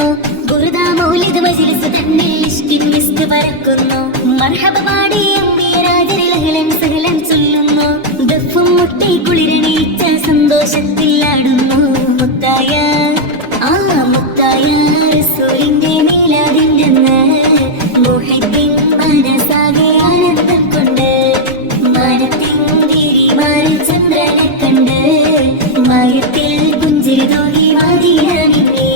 നടക്കുന്നു. ബുർദ മൗലിദ് മജ്ലിസ് തന്നിൽ ഇഷ്കിൻ മിസ്ക് പരക്കുന്നു. മർഹബ പാടി അംബിയരാജരിൽ അഹ്ലൻ സഹ്ലൻ ചൊല്ലുന്നു. ദഫും മുട്ടി കുളിരണീച്ച സന്തോഷത്തിൽ ആടുന്നു. മുത്തായ മുത്തായ റസൂലിന്റെ മീലാദിന്റെന്ന് മുഹിബ്ബിൻ മനസാകെ ആനന്ദം കൊണ്ട് മാനത്തിൻ ഗിരിമാരിൽ ചന്ദ്രനെ കണ്ട് മയത്തിൽ പുഞ്ചിരി തൂകി മദീന നിന്നെ.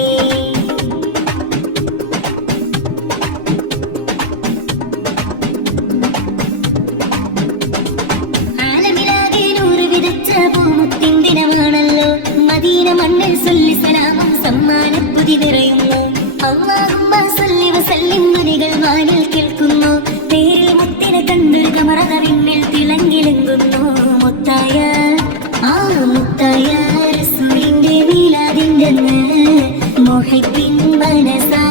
ആലമിലാകെ നൂറ് വിതച്ച പൂമുത്തിൻ ദിനമാണല്ലോ. മദീന മണ്ണിൽ സല്ലി സലാമും സമ്മാനപ്പുതി നിറയുന്നു. അല്ലാഹുമ്മ സല്ലി വസല്ലിം ധ്വനികൾ വാനിൽ കേൾക്കുന്നു. പേരിൽ മുത്തിനെ കണ്ടൊരു കമറത വിണ്ണിൽ തിളങ്ങിലെങ്കുന്നു. മുത്തായ റസൂലിന്റെ മീലാദിന്റെന്ന് മുഹിബ്ബിൻ മനസാ